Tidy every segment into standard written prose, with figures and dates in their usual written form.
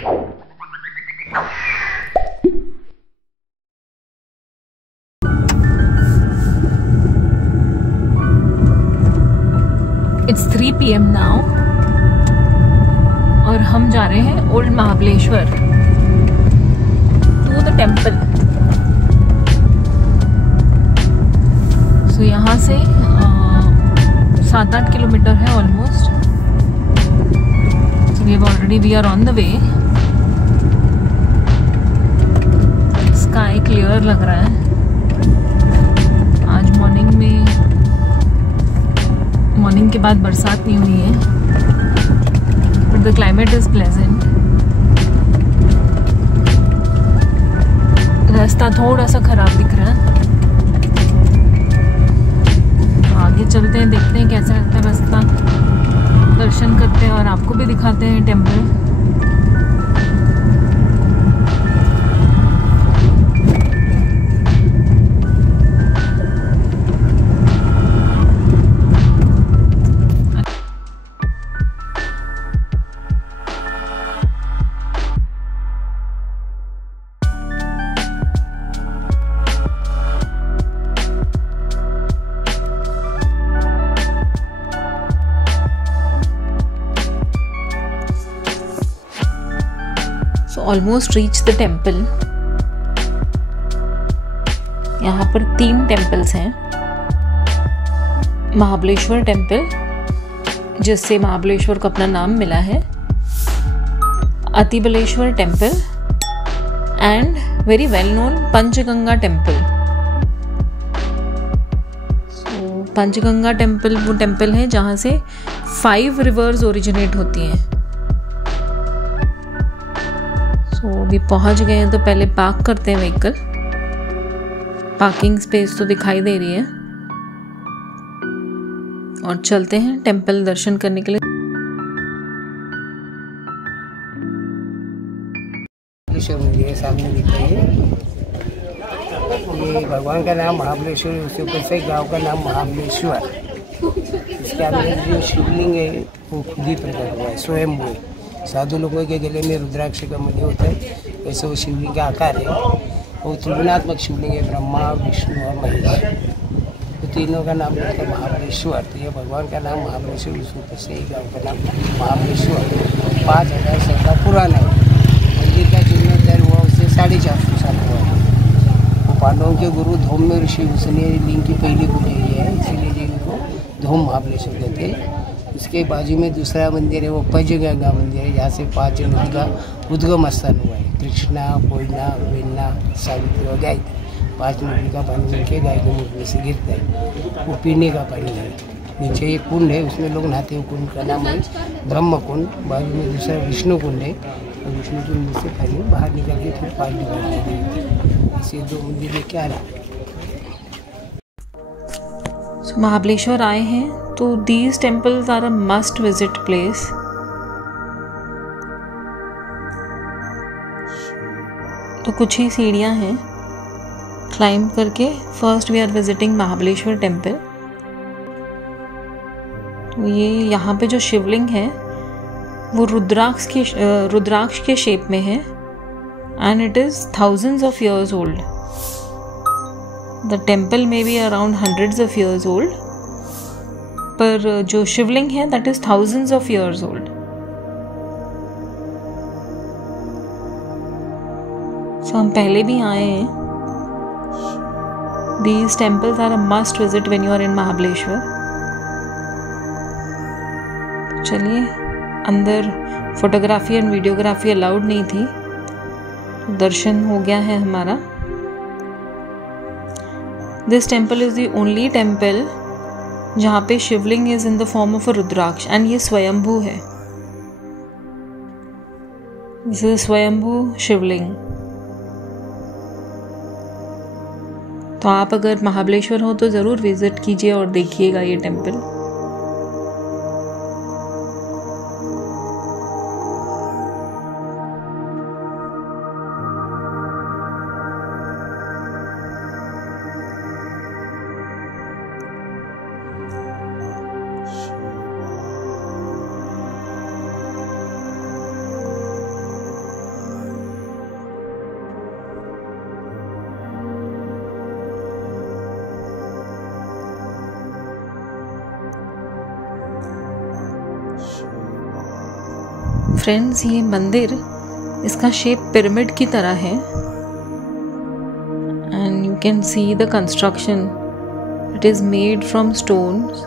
It's 3 PM now और हम जा रहे हैं old Mahabaleshwar to the temple. So यहाँ से 7-8 किलोमीटर है almost. So we are on the way. Sky clear लग रहा है। आज मॉर्निंग के बाद बरसात नहीं हुई है, but the climate is pleasant. रास्ता थोड़ा सा खराब दिख रहा है, तो आगे चलते हैं, देखते हैं कैसा रहता है रास्ता। दर्शन करते हैं और आपको भी दिखाते हैं temple. Almost reach the temple. यहाँ पर 3 टेम्पल्स हैं। महाबलेश्वर टेम्पल, जिससे महाबलेश्वर को अपना नाम मिला है, Atibaleshwar temple and very well known Panchganga temple. Panchganga temple वो टेम्पल है जहाँ से 5 रिवर्स ओरिजिनेट होती हैं। अभी पहुंच गए हैं, तो पहले पार्क करते हैं व्हीकल। पार्किंग स्पेस तो दिखाई दे रही है और चलते हैं टेम्पल दर्शन करने के लिए। ये सामने दिख रही है, ये भगवान का नाम महाबलेश्वर है। उसके ऊपर से गांव का नाम महाबलेश्वर। इसके अंदर जो शिवलिंग है वो खुद ही प्रकट हुआ है, स्वयं हुए। साधु लोगों के गले में रुद्राक्ष का मणि होता है, ऐसे वो शिवलिंग का आकार है। वो त्रिगुणात्मक शिवलिंग है, ब्रह्मा विष्णु और महेश, तो तीनों का नाम लेकर महाबलेश्वर। तो ये भगवान का नाम महाबलेश्वर, उसके से ही गाँव का नाम महाबलेश्वर। 5000 साल का पुराना है। मंदिर का जीर्णोद्धार हुआ उससे 450 साल हुआ। वो पांडवों के गुरु धौम्य ऋषि, उसने लिंग की पहली बुझाई है, इसीलिए जी को धौम महाबलेश्वर कहते हैं। इसके बाजू में दूसरा मंदिर है, वो पंचगंगा मंदिर है, जहाँ से 5 नदी का उद्गम स्थान हुआ है। कृष्णा, कोयना, वेन्ना, सावित्री और गायत्री 5 नदी का पानी मिलकर गाय के मुख में से गिरता है। वो पीने का पानी है। नीचे एक कुंड है, उसमें लोग नहाते हैं। कुंड का नाम है ब्रह्म कुंड। बाजू में दूसरा विष्णु कुंड है, और विष्णु कुंड में से पानी बाहर निकल के फिर पानी निकलते हैं। ऐसे 2 मंदिर लेके आ रहे हैं। महाबलेश्वर आए हैं तो these temples are a must visit place. तो कुछ ही सीढ़ियाँ हैं क्लाइंब करके। First we are visiting Mahabaleshwar temple. तो ये यहाँ पे जो शिवलिंग है वो रुद्राक्ष के शेप में है, and it is thousands of years old. The temple may be around hundreds of years old, पर जो शिवलिंग है that is thousands of years old. So हम पहले भी आए हैं। These temples are a must visit when you are in Mahabaleshwar. चलिए, अंदर फोटोग्राफी एंड वीडियोग्राफी अलाउड नहीं थी, तो दर्शन हो गया है हमारा। This temple is the only temple जहाँ पे Shivling is in the form of a rudraksha, and ये स्वयंभू है। This is स्वयंभू शिवलिंग। तो आप अगर महाबलेश्वर हो तो ज़रूर विजिट कीजिए और देखिएगा ये टेम्पल। फ्रेंड्स, ये मंदिर, इसका शेप पिरामिड की तरह है and you can see the construction. It is made from stones.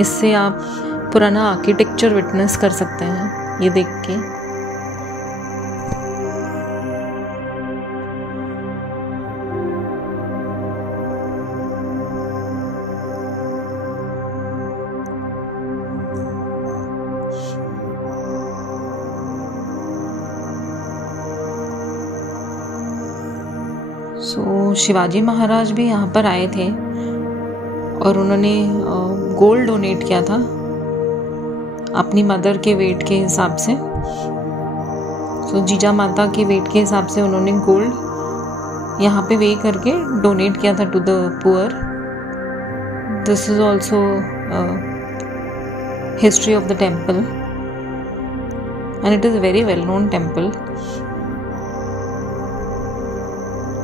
इससे आप पुराना आर्किटेक्चर विटनेस कर सकते हैं ये देख के. शिवाजी महाराज भी यहाँ पर आए थे और उन्होंने गोल्ड डोनेट किया था अपनी मदर के वेट के हिसाब से. जीजा माता के वेट के हिसाब से उन्होंने गोल्ड यहाँ पे वे करके डोनेट किया था to the poor. This is also history of the temple and it is a very well known temple.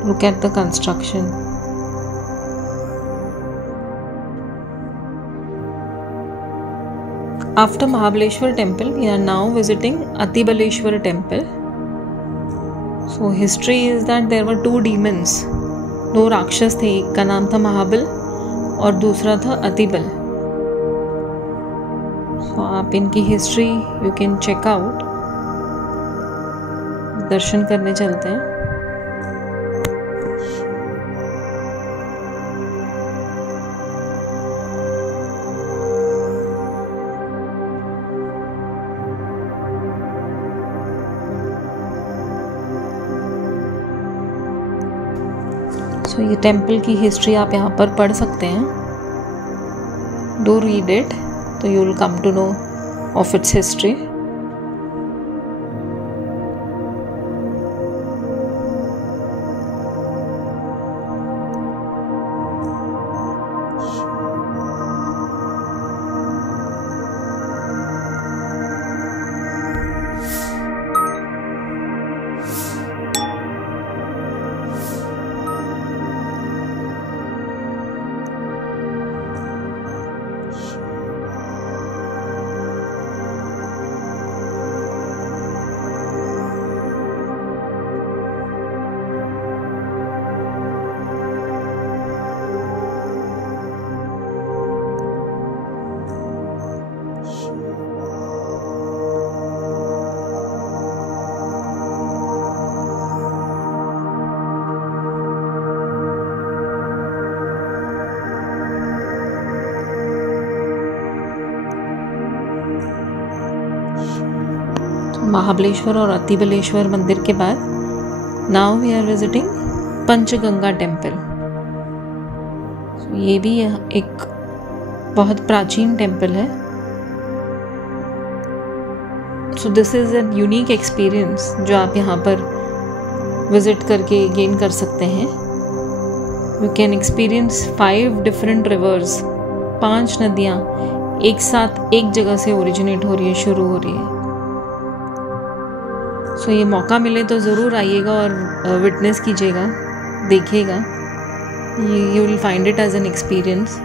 Look at the construction. After Mahabaleshwar temple, we are now visiting Atibaleshwar temple. So history is that there were two demons. दो राक्षस थे, एक का नाम था महाबल और दूसरा था अतिबल. So आप इनकी history you can check out. दर्शन करने चलते हैं. तो ये टेम्पल की हिस्ट्री आप यहाँ पर पढ़ सकते हैं. डू रीड इट तो you will come to know of its history. Mahabaleshwar और अतिबलेश्वर मंदिर के बाद now we are visiting Panchganga temple. ये भी एक बहुत प्राचीन टेम्पल है. So this is an unique experience जो आप यहाँ पर विजिट करके गेन कर सकते हैं. You can experience 5 different reverse. 5 नदियाँ एक साथ एक जगह से ओरिजिनेट हो रही है, शुरू हो रही है. सो ये मौका मिले तो ज़रूर आइएगा और विटनेस कीजिएगा, देखिएगा. You will find it as an experience.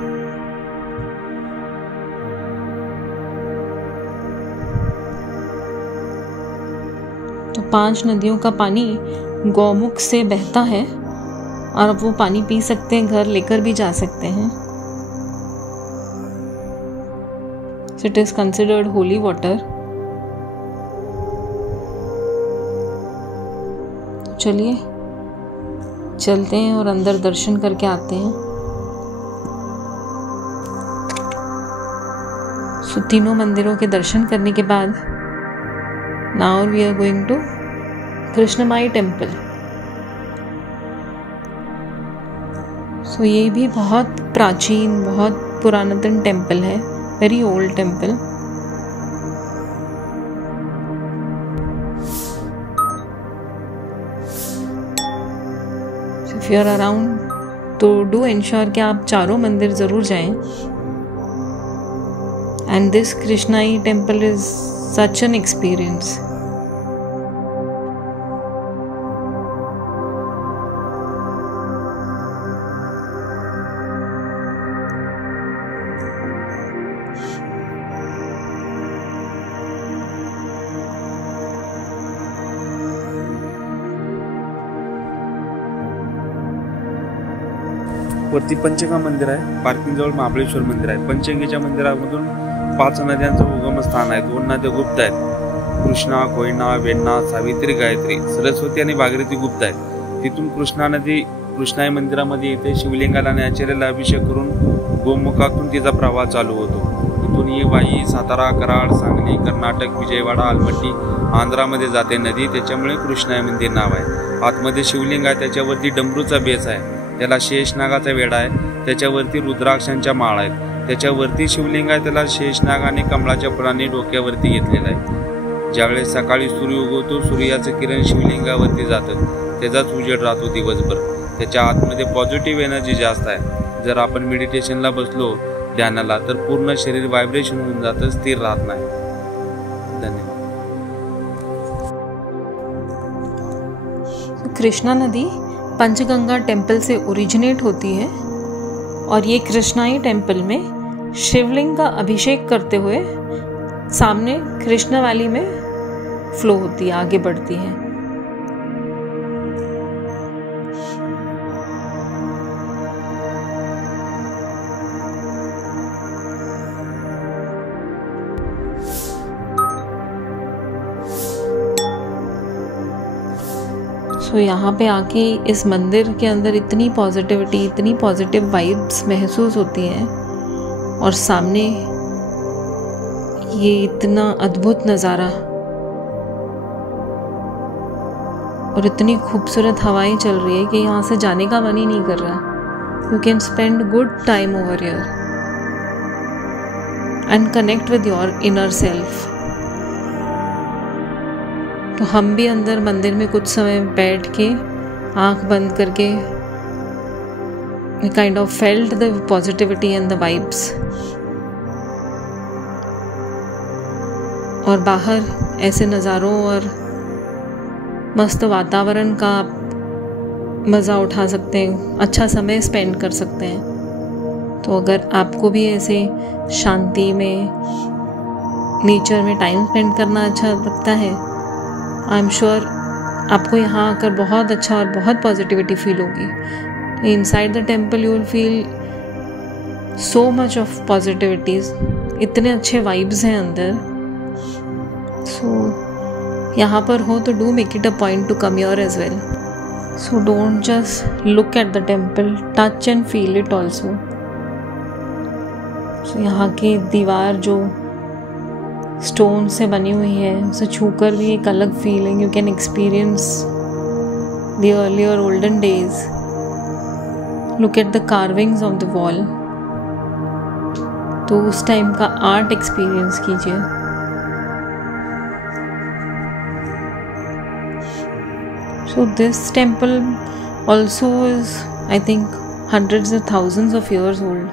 तो 5 नदियों का पानी गौमुख से बहता है और अब वो पानी पी सकते हैं, घर लेकर भी जा सकते हैं. So it is considered holy water. चलिए चलते हैं और अंदर दर्शन करके आते हैं. सो तीनों मंदिरों के दर्शन करने के बाद now we are going to Krishnamai temple. So ये भी बहुत प्राचीन, बहुत पुरातन टेम्पल है, very old temple. If you are around तो डू इंश्योर कि आप चारों मंदिर ज़रूर जाएं. And this Krishnai temple is such an experience. वरती पंचगंगा मंदिर आहे, पार्किंग जवळ महाबळेश्वर मंदिर आहे. पंचगंगेच्या मंदिरामधून 5 नद्यांचं उगमस्थान आहे. 2 नद्या गुप्त आहेत, कृष्णा, कोयना, वेण्णा, सावित्री, गायत्री. सरस्वती आणि भागीरथी गुप्त आहेत. तिथून कृष्णा नदी कृष्णा मंदिरामध्ये येते. शिवलिंगाला नैवेद्याला अभिषेक करून गोमुखातून तिचा प्रवाह चालू होतो. इथून ही वाई सातारा, कराड, सांगली, कर्नाटक, विजयवाडा, आलमट्टी, आंध्रामध्ये जाते नदी. त्याच्यामुळे कृष्णा मंदिर नाव आहे. आतमध्ये शिवलिंग आहे, त्याच्यावरती डमरूचा बेस आहे, त्याला शेषनागाचा वेढा आहे, त्याच्यावरती रुद्राक्षांच्या माळ आहेत. त्याच्यावरती शिवलिंग आहे, त्याला शेषनाग आणि कमळाच्या फुलांनी डोक्यावरती घेतलेला आहे. ज्यावेळेस सकाळी सूर्य उगवतो, सूर्याचं किरण शिवलिंगावरती जातं, त्याचाच उजेड राहतो दिवसभर. त्याच्या आतमध्ये पॉझिटिव्ह एनर्जी जास्त आहे. जर आपण मेडिटेशनला बसलो, ध्यानाला, तर पूर्ण शरीर व्हायब्रेशन होऊन जातं, स्थिर राहत नाही. धन्यवाद. कृष्णा नदी पंचगंगा टेम्पल से ओरिजिनेट होती है और ये कृष्णाई टेम्पल में शिवलिंग का अभिषेक करते हुए सामने कृष्णा वैली में फ्लो होती है, आगे बढ़ती है. सो यहाँ पे आके इस मंदिर के अंदर इतनी पॉजिटिविटी, इतनी पॉजिटिव वाइब्स महसूस होती हैं और सामने ये इतना अद्भुत नज़ारा और इतनी खूबसूरत हवाएं चल रही है कि यहाँ से जाने का मन ही नहीं कर रहा. You can spend good time over here and connect with your inner self. तो हम भी अंदर मंदिर में कुछ समय बैठ के आंख बंद करके kind of felt the positivity and the vibes. और बाहर ऐसे नज़ारों और मस्त वातावरण का मज़ा उठा सकते हैं, अच्छा समय स्पेंड कर सकते हैं. तो अगर आपको भी ऐसे शांति में, नेचर में टाइम स्पेंड करना अच्छा लगता है, आई एम श्योर आपको यहाँ आकर बहुत अच्छा और बहुत पॉजिटिविटी फील होगी. Inside the temple you will feel so much of positivities. इतने अच्छे वाइब्स हैं अंदर. सो यहाँ पर हो तो do make it a point to come your as well. So don't just look at the temple, touch and feel it also. So यहाँ की दीवार जो स्टोन से बनी हुई है, उसे छूकर भी एक अलग feeling you can experience the earlier olden days. Look at the carvings of the wall. तो उस टाइम का आर्ट एक्सपीरियंस कीजिए. So this temple also is, I think, hundreds of thousands of years old.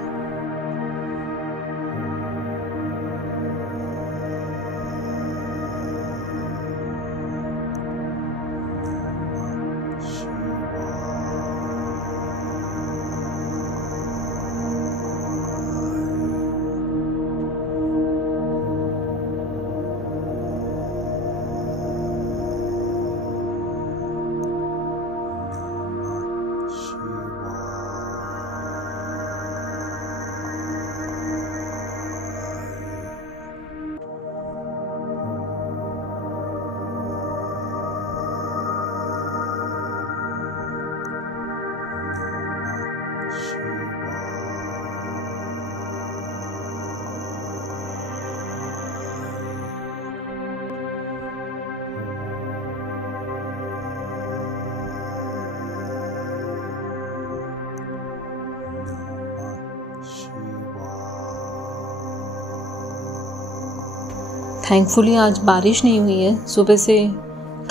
Thankfully आज बारिश नहीं हुई है, सुबह से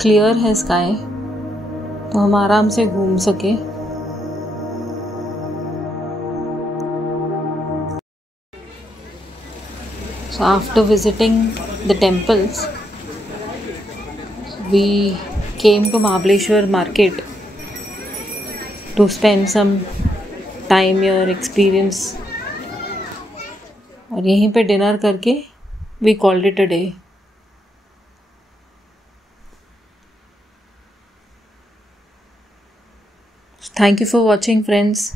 क्लियर है स्काई, तो हम आराम से घूम सके. So after visiting the temples, we came to Mahabaleshwar market to spend some time here, experience. और यहीं पे डिनर करके we called it a day. Thank you for watching, friends.